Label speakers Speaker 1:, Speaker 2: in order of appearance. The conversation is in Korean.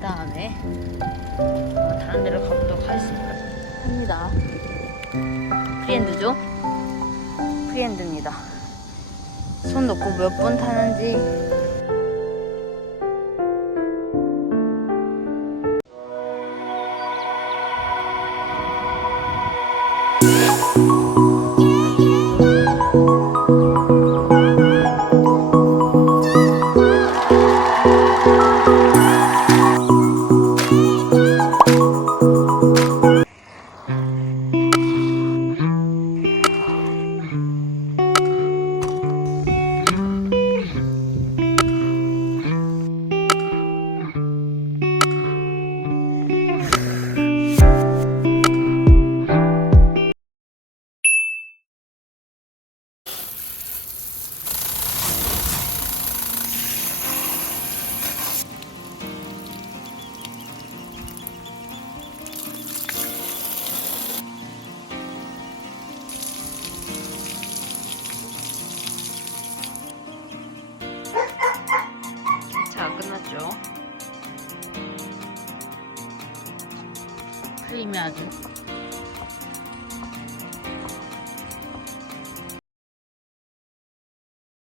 Speaker 1: 다음에 어, 다른 데로 가보도록 하겠습니다. 합니다. 프리엔드죠? 프리엔드입니다. 손 놓고 몇 분 타는지 아주